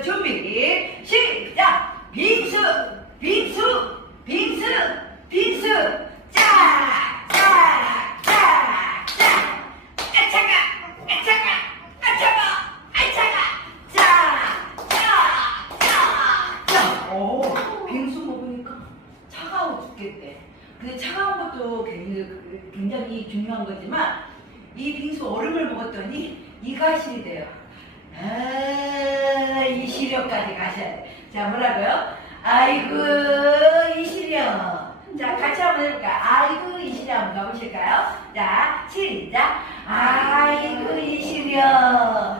자, 준비, 시작! 빙수, 빙수, 빙수, 빙수, 짜, 짜, 짜, 짜, 아차가, 아차가, 아차가, 아차가, 짜, 짜, 짜, 짜. 오, 빙수 먹으니까 차가워 죽겠대. 근데 차가운 것도 굉장히 중요한 거지만 이 빙수 얼음을 먹었더니 이가실이 돼요. 아, 이 시력까지 가셔야 돼. 자, 뭐라고요? 아이고, 이 시력. 자, 같이 한번 해볼까요? 아이고, 이 시력 한번 가보실까요? 자, 시작. 아이고, 이 시력.